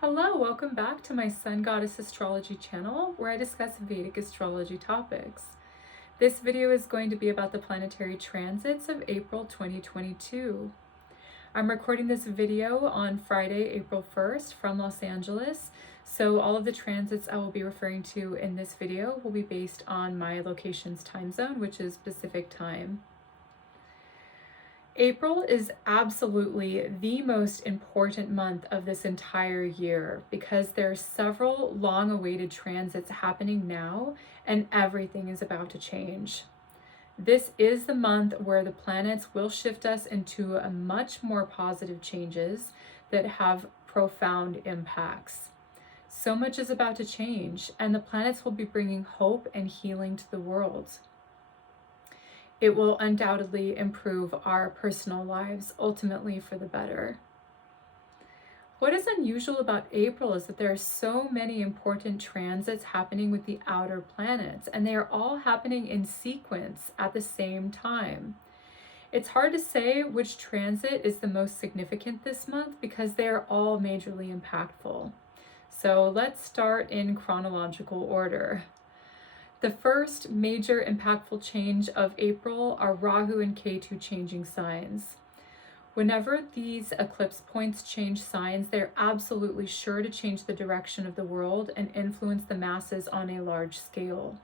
Hello, welcome back to my Sun Goddess Astrology channel where I discuss Vedic astrology topics. This video is going to be about the planetary transits of April 2022. I'm recording this video on Friday, April 1st from Los Angeles, so all of the transits I will be referring to in this video will be based on my location's time zone, which is Pacific time. April is absolutely the most important month of this entire year because there are several long-awaited transits happening now and everything is about to change. This is the month where the planets will shift us into a much more positive changes that have profound impacts. So much is about to change, and the planets will be bringing hope and healing to the world. It will undoubtedly improve our personal lives, ultimately for the better. What is unusual about April is that there are so many important transits happening with the outer planets, and they are all happening in sequence at the same time. It's hard to say which transit is the most significant this month because they are all majorly impactful. So let's start in chronological order. The first major impactful change of April are Rahu and Ketu changing signs. Whenever these eclipse points change signs, they're absolutely sure to change the direction of the world and influence the masses on a large scale.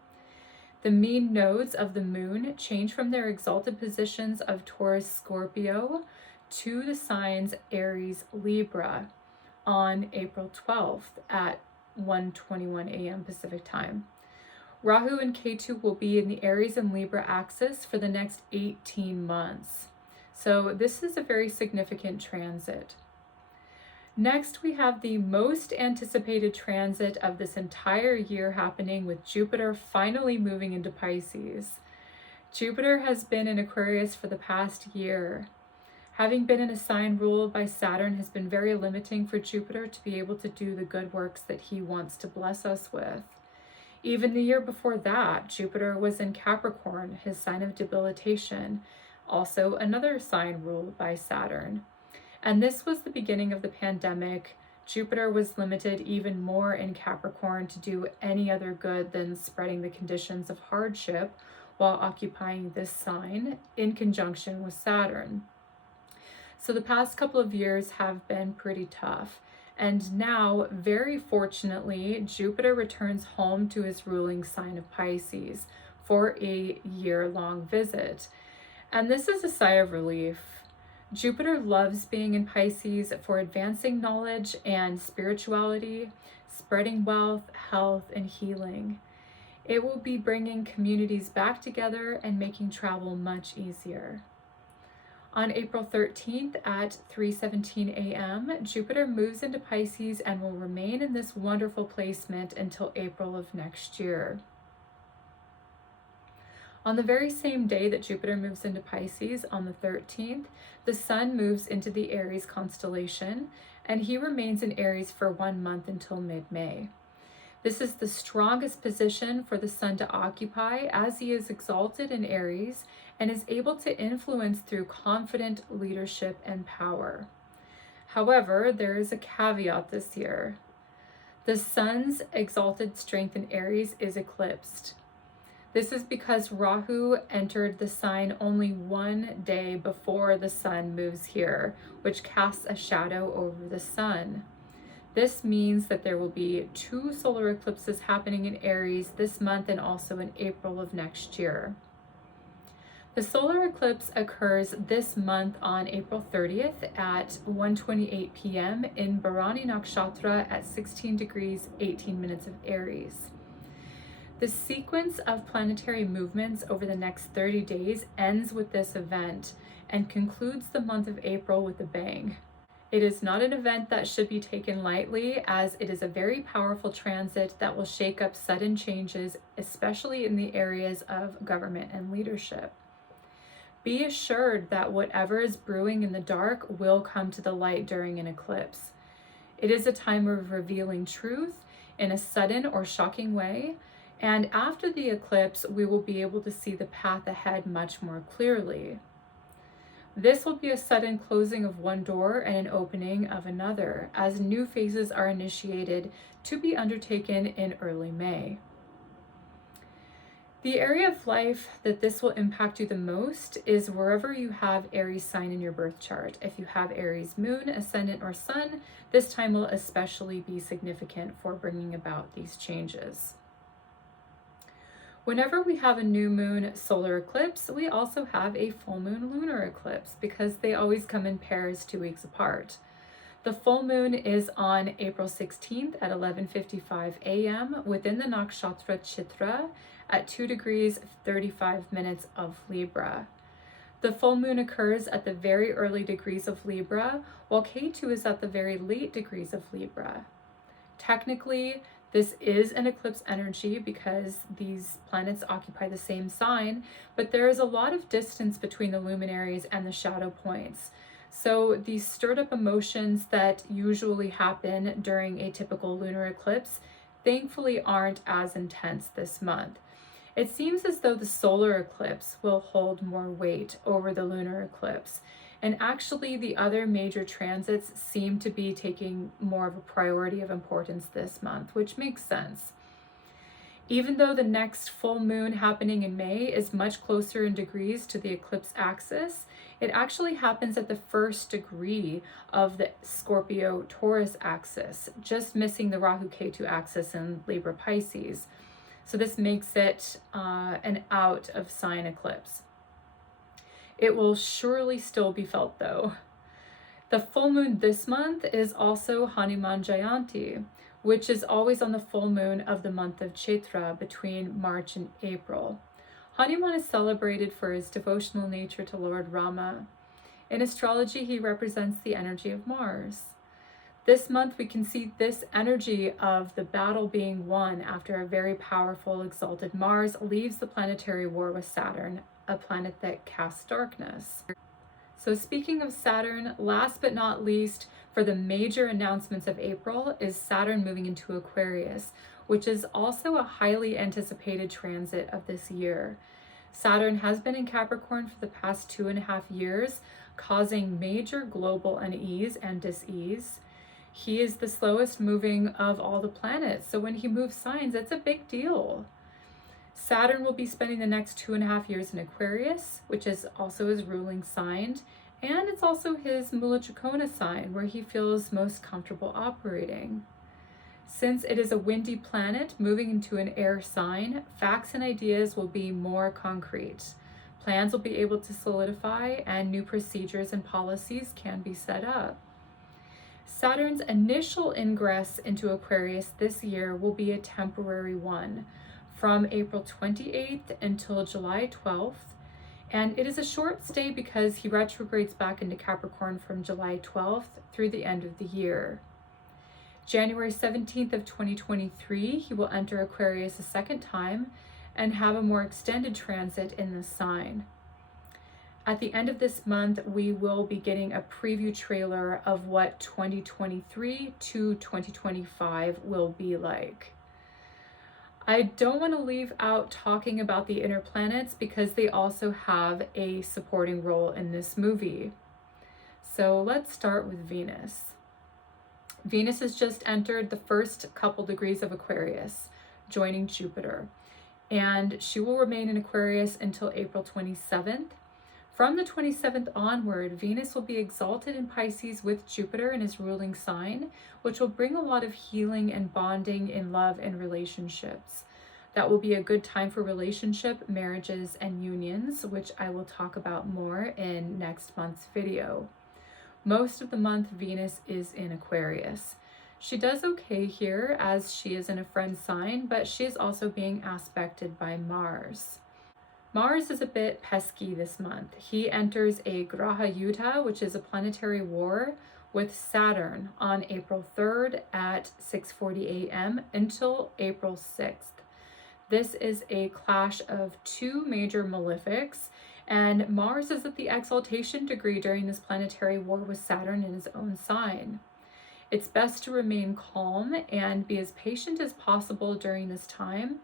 The mean nodes of the moon change from their exalted positions of Taurus, Scorpio to the signs Aries-Libra on April 12th at 1:21 a.m. Pacific time. Rahu and Ketu will be in the Aries and Libra axis for the next 18 months. So this is a very significant transit. Next, we have the most anticipated transit of this entire year happening with Jupiter finally moving into Pisces. Jupiter has been in Aquarius for the past year. Having been in a sign ruled by Saturn has been very limiting for Jupiter to be able to do the good works that he wants to bless us with. Even the year before that, Jupiter was in Capricorn, his sign of debilitation, also another sign ruled by Saturn. And this was the beginning of the pandemic. Jupiter was limited even more in Capricorn to do any other good than spreading the conditions of hardship while occupying this sign in conjunction with Saturn. So the past couple of years have been pretty tough. And now, very fortunately, Jupiter returns home to his ruling sign of Pisces for a year-long visit. And this is a sigh of relief. Jupiter loves being in Pisces for advancing knowledge and spirituality, spreading wealth, health, and healing. It will be bringing communities back together and making travel much easier. On April 13th at 3:17 a.m., Jupiter moves into Pisces and will remain in this wonderful placement until April of next year. On the very same day that Jupiter moves into Pisces, on the 13th, the Sun moves into the Aries constellation, and he remains in Aries for 1 month until mid-May. This is the strongest position for the Sun to occupy as he is exalted in Aries and is able to influence through confident leadership and power. However, there is a caveat this year. The Sun's exalted strength in Aries is eclipsed. This is because Rahu entered the sign only 1 day before the Sun moves here, which casts a shadow over the Sun. This means that there will be 2 solar eclipses happening in Aries this month and also in April of next year. The solar eclipse occurs this month on April 30th at 1:28 p.m. in Bharani Nakshatra at 16 degrees 18 minutes of Aries. The sequence of planetary movements over the next 30 days ends with this event and concludes the month of April with a bang. It is not an event that should be taken lightly, as it is a very powerful transit that will shake up sudden changes, especially in the areas of government and leadership. Be assured that whatever is brewing in the dark will come to the light during an eclipse. It is a time of revealing truth in a sudden or shocking way, and after the eclipse, we will be able to see the path ahead much more clearly. This will be a sudden closing of one door and an opening of another, as new phases are initiated to be undertaken in early May. The area of life that this will impact you the most is wherever you have Aries sign in your birth chart. If you have Aries moon, ascendant, or sun, this time will especially be significant for bringing about these changes. Whenever we have a new moon solar eclipse, we also have a full moon lunar eclipse because they always come in pairs 2 weeks apart. The full moon is on April 16th at 11:55 a.m. within the Nakshatra Chitra at 2 degrees 35 minutes of Libra. The full moon occurs at the very early degrees of Libra, while Ketu is at the very late degrees of Libra. Technically, this is an eclipse energy because these planets occupy the same sign, but there is a lot of distance between the luminaries and the shadow points. So these stirred up emotions that usually happen during a typical lunar eclipse thankfully aren't as intense this month. It seems as though the solar eclipse will hold more weight over the lunar eclipse. And actually, the other major transits seem to be taking more of a priority of importance this month, which makes sense. Even though the next full moon happening in May is much closer in degrees to the eclipse axis, it actually happens at the first degree of the Scorpio-Taurus axis, just missing the Rahu-Ketu axis in Libra-Pisces. So this makes it an out of sign eclipse. It will surely still be felt though. The full moon this month is also Hanuman Jayanti, which is always on the full moon of the month of Chitra between March and April. Hanuman is celebrated for his devotional nature to Lord Rama. In astrology, he represents the energy of Mars. This month, we can see this energy of the battle being won after a very powerful exalted Mars leaves the planetary war with Saturn, a planet that casts darkness. So speaking of Saturn, last but not least, for the major announcements of April is Saturn moving into Aquarius, which is also a highly anticipated transit of this year. Saturn has been in Capricorn for the past 2.5 years, causing major global unease and dis-ease. He is the slowest moving of all the planets, so when he moves signs, it's a big deal. Saturn will be spending the next 2.5 years in Aquarius, which is also his ruling sign, and it's also his Mula Trikona sign, where he feels most comfortable operating. Since it is a windy planet moving into an air sign, facts and ideas will be more concrete. Plans will be able to solidify, and new procedures and policies can be set up. Saturn's initial ingress into Aquarius this year will be a temporary one, from April 28th until July 12th, and it is a short stay because he retrogrades back into Capricorn from July 12th through the end of the year. January 17th of 2023, he will enter Aquarius a second time and have a more extended transit in this sign. At the end of this month, we will be getting a preview trailer of what 2023 to 2025 will be like. I don't want to leave out talking about the inner planets because they also have a supporting role in this movie. So let's start with Venus. Venus has just entered the first couple degrees of Aquarius, joining Jupiter, and she will remain in Aquarius until April 27th. From the 27th onward, Venus will be exalted in Pisces with Jupiter in his ruling sign, which will bring a lot of healing and bonding in love and relationships. That will be a good time for relationship, marriages, and unions, which I will talk about more in next month's video. Most of the month, Venus is in Aquarius. She does okay here as she is in a friend sign, but she is also being aspected by Mars. Mars is a bit pesky this month. He enters a graha yuddha, which is a planetary war, with Saturn on April 3rd at 6:40 a.m. until April 6th. This is a clash of two major malefics, and Mars is at the exaltation degree during this planetary war with Saturn in his own sign. It's best to remain calm and be as patient as possible during this time,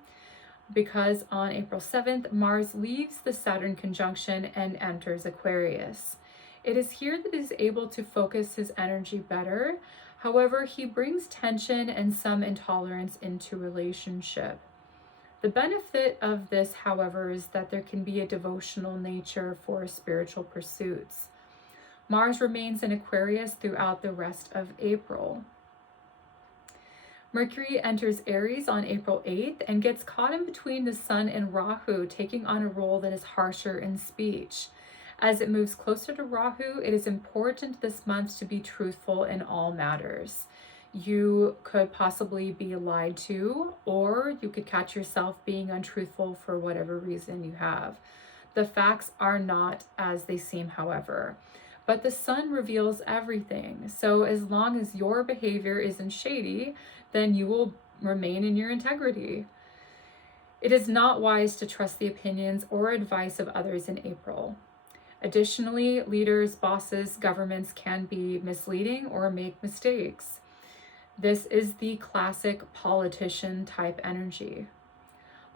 because on April 7th, Mars leaves the Saturn conjunction and enters Aquarius. It is here that he is able to focus his energy better. However, he brings tension and some intolerance into relationship. The benefit of this, however, is that there can be a devotional nature for spiritual pursuits. Mars remains in Aquarius throughout the rest of April. Mercury enters Aries on April 8th and gets caught in between the Sun and Rahu, taking on a role that is harsher in speech. As it moves closer to Rahu, it is important this month to be truthful in all matters. You could possibly be lied to, or you could catch yourself being untruthful for whatever reason you have. The facts are not as they seem, however. But the sun reveals everything. So as long as your behavior isn't shady, then you will remain in your integrity. It is not wise to trust the opinions or advice of others in April. Additionally, leaders, bosses, governments can be misleading or make mistakes. This is the classic politician type energy.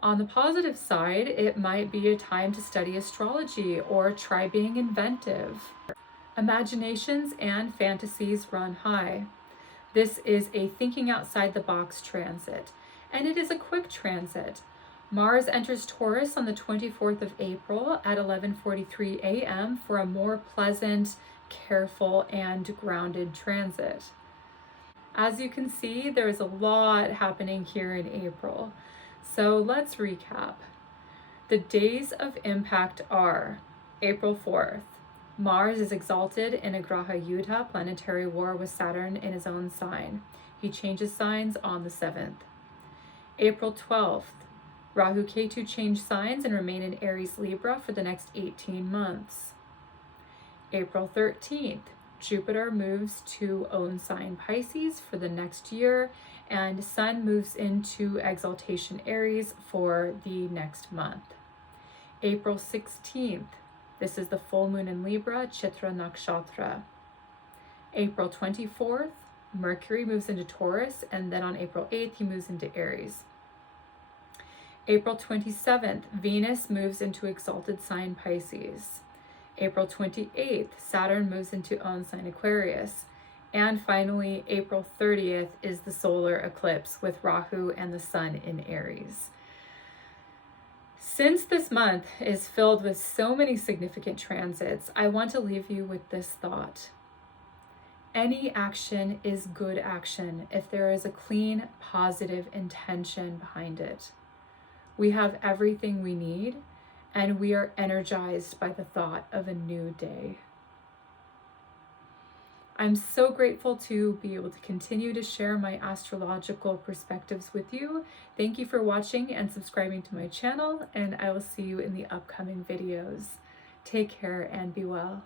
On the positive side, it might be a time to study astrology or try being inventive. Imaginations and fantasies run high. This is a thinking outside the box transit, and it is a quick transit. Mars enters Taurus on the 24th of April at 11:43 a.m. for a more pleasant, careful, and grounded transit. As you can see, there's a lot happening here in April. So let's recap. The days of impact are April 4th. Mars is exalted in a graha yuddha, planetary war with Saturn in his own sign. He changes signs on the 7th. April 12th. Rahu Ketu change signs and remain in Aries-Libra for the next 18 months. April 13th. Jupiter moves to own sign Pisces for the next year, and Sun moves into exaltation Aries for the next month. April 16th, this is the full moon in Libra, Chitra Nakshatra. April 24th, Mercury moves into Taurus, and then on April 8th, he moves into Aries. April 27th, Venus moves into exalted sign Pisces. April 28th, Saturn moves into own sign Aquarius. And finally, April 30th is the solar eclipse with Rahu and the Sun in Aries. Since this month is filled with so many significant transits, I want to leave you with this thought. Any action is good action if there is a clean, positive intention behind it. We have everything we need, and we are energized by the thought of a new day. I'm so grateful to be able to continue to share my astrological perspectives with you. Thank you for watching and subscribing to my channel, and I will see you in the upcoming videos. Take care and be well.